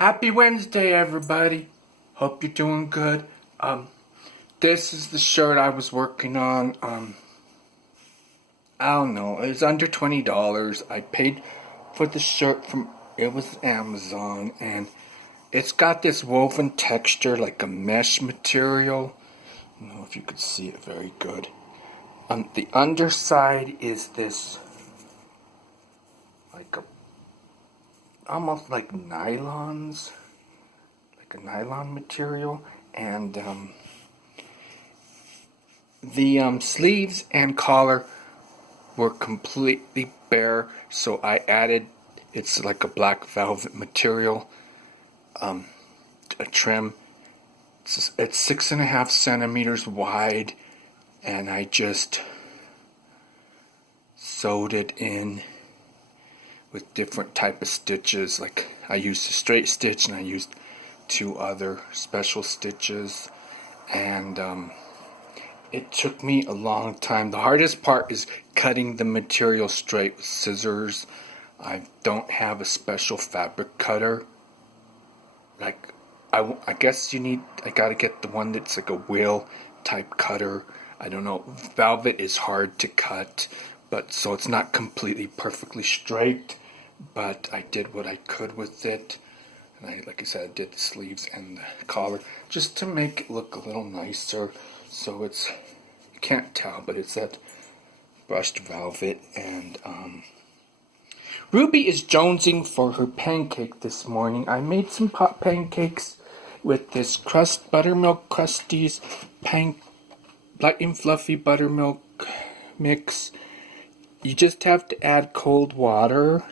Happy Wednesday, everybody. Hope you're doing good. This is the shirt I was working on. I don't know. It was under $20. I paid for the shirt it was Amazon, and it's got this woven texture like a mesh material. I don't know if you could see it very good. The underside is this almost like nylons, like a nylon material, and the sleeves and collar were completely bare, so I added, it's like a black velvet material, a trim. It's 6.5 centimeters wide, and I just sewed it in with different type of stitches. Like I used a straight stitch and I used 2 other special stitches, and it took me a long time. The hardest part is cutting the material straight with scissors. I don't have a special fabric cutter. Like I guess I gotta get the one that's like a wheel type cutter. I don't know. Velvet is hard to cut, but so it's not completely perfectly straight, but I did what I could with it. And like I said, I did the sleeves and the collar just to make it look a little nicer. So you can't tell, but it's that brushed velvet. And Ruby is jonesing for her pancake this morning. I made some pot pancakes with this buttermilk crusties light and fluffy buttermilk mix. You just have to add cold water,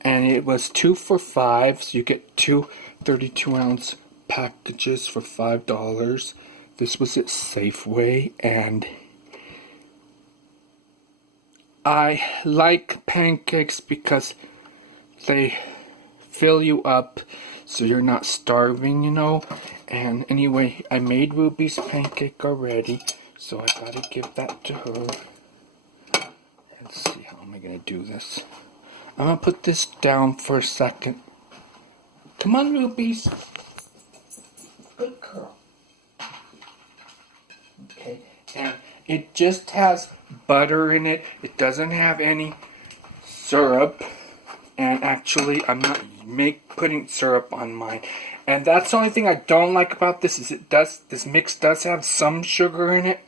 and it was 2 for $5, so you get 2 32-ounce packages for $5. This was at Safeway, and I like pancakes because they fill you up so you're not starving, you know. And anyway, I made Ruby's pancake already, so I gotta give that to her. Let's see, how am I gonna do this? I'm gonna put this down for a second. Come on, Rubies. Good girl. Okay, and it just has butter in it. It doesn't have any syrup. And actually, I'm not putting syrup on mine. And that's the only thing I don't like about this, is this mix does have some sugar in it.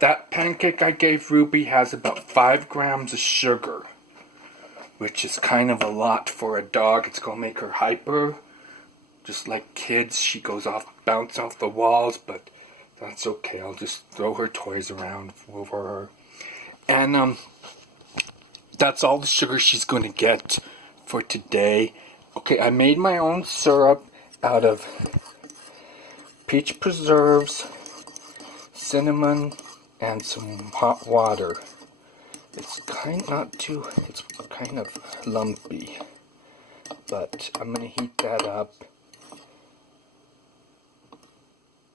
That pancake I gave Ruby has about 5 grams of sugar, which is kind of a lot for a dog. It's going to make her hyper. Just like kids, she bounce off the walls, but that's okay. I'll just throw her toys around over her. And that's all the sugar she's going to get for today. Okay, I made my own syrup out of peach preserves, cinnamon, and some hot water. It's kind of lumpy, but I'm gonna heat that up.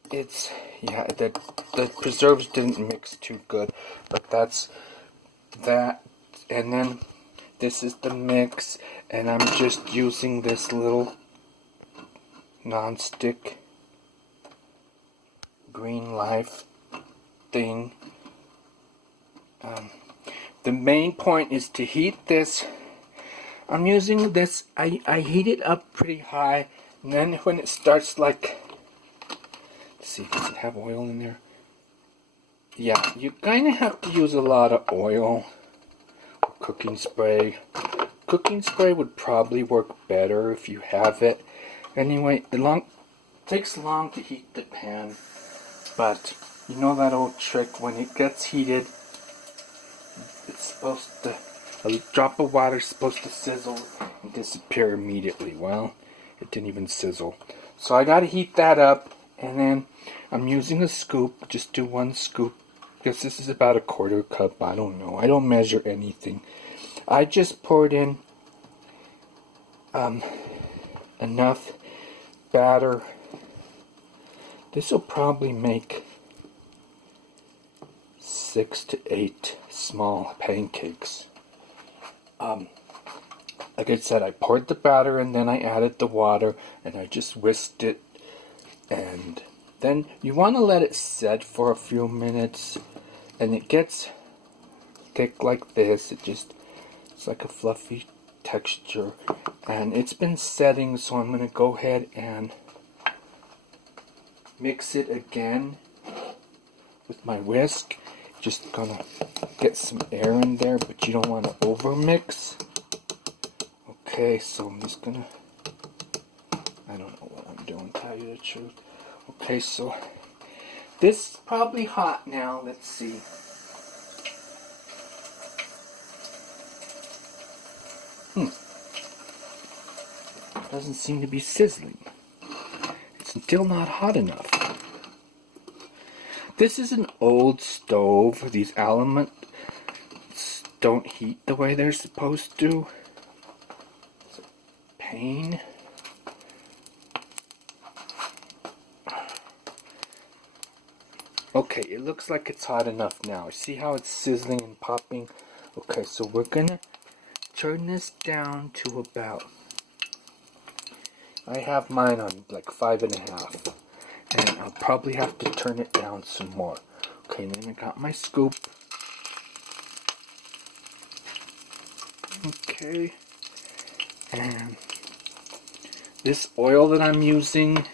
The preserves didn't mix too good, but that's that. And then this is the mix, and I'm just using this little non-stick Green Life thing. The main point is to heat this. I'm using this, I heat it up pretty high, and then when it starts let's see, does it have oil in there? Yeah, you kind of have to use a lot of oil. Cooking spray. Cooking spray would probably work better if you have it. Anyway, it takes long to heat the pan, but you know that old trick, when it gets heated, a drop of water is supposed to sizzle and disappear immediately. Well, it didn't even sizzle. So I gotta heat that up, and then I'm using a scoop. Just do 1 scoop. I guess this is about a 1/4 cup. I don't know. I don't measure anything. I just poured in enough batter. This will probably make 6 to 8 small pancakes. like I said, I poured the batter and then I added the water and I just whisked it. And then you want to let it set for a few minutes, and it gets thick like this. It's like a fluffy texture, and it's been setting, so I'm going to go ahead and mix it again with my whisk. Just gonna get some air in there, but you don't want to over mix. Okay, so I'm just gonna, I don't know what I'm doing, tell you the truth. Okay, so this is probably hot now. Let's see. Doesn't seem to be sizzling. It's still not hot enough. This is an old stove. These elements don't heat the way they're supposed to. It's a pain. Okay, it looks like it's hot enough now. See how it's sizzling and popping? Okay, so we're gonna turn this down to about, I have mine on like 5.5, and I'll probably have to turn it down some more. Okay, and then I got my scoop. Okay, and this oil that I'm using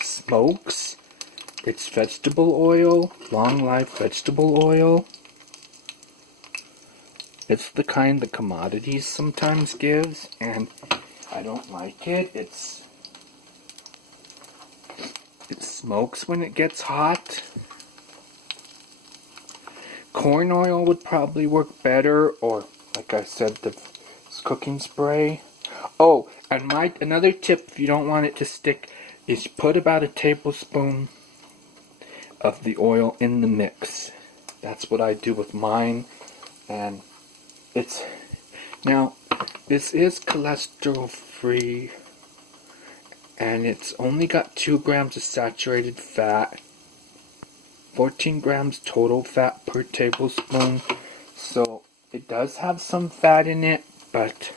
smokes. It's vegetable oil, long life vegetable oil. It's the kind that commodities sometimes gives, and I don't like it. It smokes when it gets hot. Corn oil would probably work better, or like I said, the cooking spray. Oh, and another tip, if you don't want it to stick, is put about a tablespoon of the oil in the mix. That's what I do with mine, and now this is cholesterol free, and it's only got 2 grams of saturated fat, 14 grams total fat per tablespoon, so it does have some fat in it, but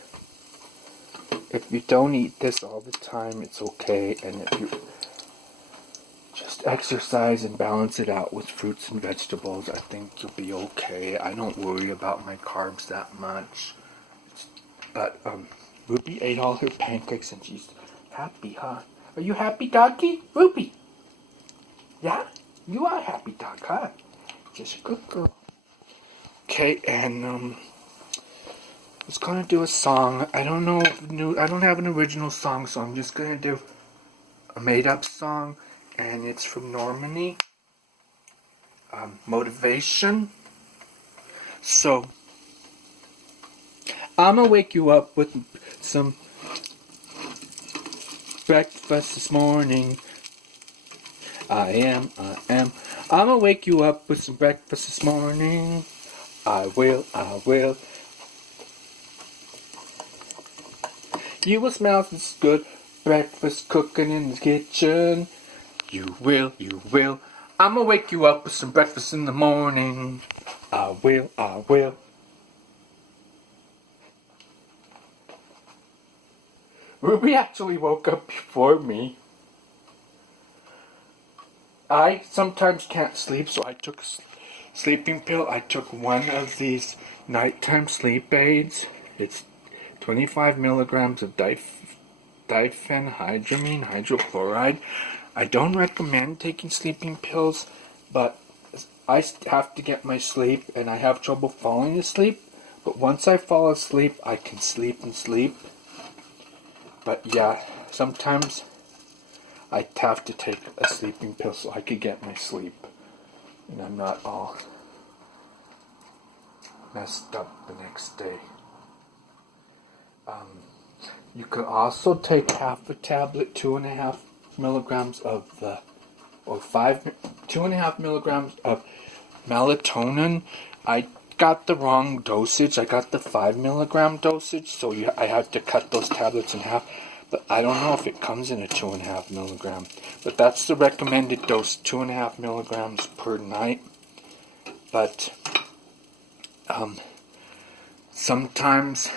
if you don't eat this all the time, it's okay. And if you just exercise and balance it out with fruits and vegetables, I think you'll be okay. I don't worry about my carbs that much. But Ruby ate all her pancakes and she's happy, huh? Are you happy, doggy? Ruby? Yeah? You are happy, dog, huh? Just a good girl. Okay, and I was gonna do a song. I don't have an original song, so I'm just gonna do a made-up song. And it's from Normani. Motivation. So, I'ma wake you up with some breakfast this morning. I am. I'ma wake you up with some breakfast this morning. I will. You will smell this good breakfast cooking in the kitchen. You will. I'ma wake you up with some breakfast in the morning. I will. Ruby actually woke up before me. I sometimes can't sleep, so I took a sleeping pill. I took one of these nighttime sleep aids. It's 25 milligrams of diphenhydramine hydrochloride. I don't recommend taking sleeping pills, but I have to get my sleep, and I have trouble falling asleep. But once I fall asleep, I can sleep and sleep. But yeah, sometimes I have to take a sleeping pill so I could get my sleep, and I'm not all messed up the next day. You could also take half a tablet, 2.5 milligrams of 2.5 milligrams of melatonin. I got the wrong dosage. I got the 5 milligram dosage, so I had to cut those tablets in half. But I don't know if it comes in a 2.5 milligram. But that's the recommended dose, 2.5 milligrams per night. But sometimes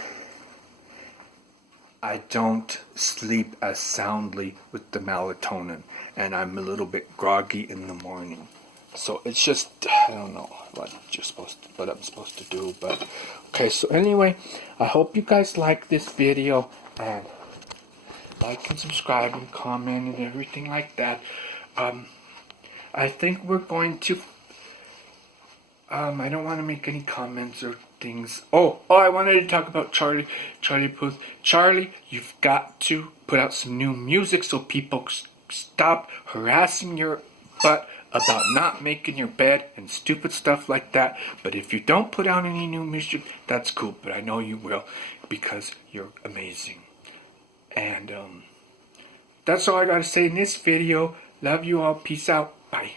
I don't sleep as soundly with the melatonin, and I'm a little bit groggy in the morning. So it's just, I don't know what I'm supposed to do, but okay. So anyway, I hope you guys like this video, and like and subscribe and comment and everything like that. I think we're going to. I don't want to make any comments or things. Oh, I wanted to talk about Charlie Puth. Charlie, you've got to put out some new music so people stop harassing your butt about not making your bed and stupid stuff like that. But if you don't put out any new music, that's cool. But I know you will, because you're amazing. And that's all I gotta say in this video. Love you all. Peace out. Bye.